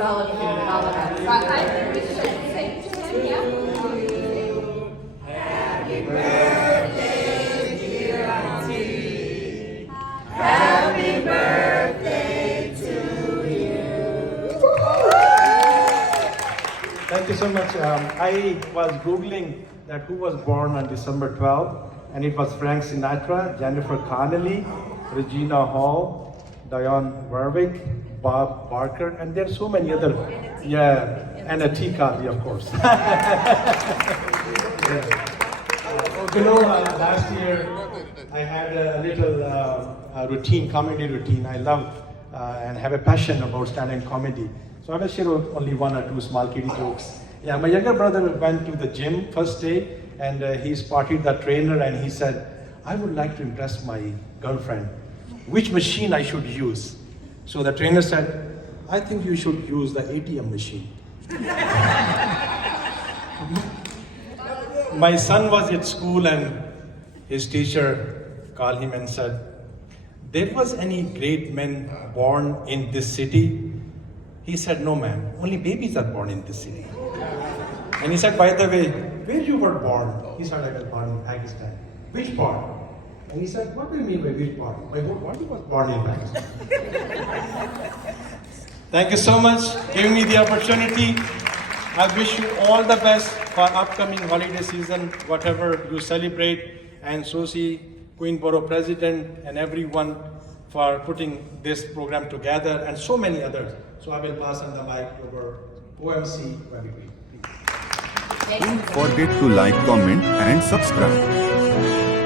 with all of you and all of us. So I think we should say to him, yeah. Happy birthday, dear Auntie. Happy birthday to you. Thank you so much. I was Googling that who was born on December 12th, and it was Frank Sinatra, Jennifer Connelly, Regina Hall, Dionne Warwick, Bob Barker, and there are so many other, and Atiq Qadri, of course. Last year I had a little routine, comedy routine. I love and have a passion about stand-up comedy. So I will share only one or two small kiddie jokes. Yeah, my younger brother went to the gym first day, and he spotted the trainer, and he said, I would like to impress my girlfriend. Which machine I should use? So the trainer said, I think you should use the ATM machine. My son was at school, and his teacher called him and said, there was any great men born in this city? He said, no ma'am, only babies are born in this city. And he said, by the way, where you were born? He said, I was born in Pakistan. Which part? And he said, what do you mean by which part? My whole body was born in Pakistan. Thank you so much for giving me the opportunity. I wish you all the best for upcoming holiday season, whatever you celebrate, and Sosi, Queen Boro President, and everyone for putting this program together, and so many others. So I will pass on the mic over OMC very quickly. Don't forget to like, comment and subscribe.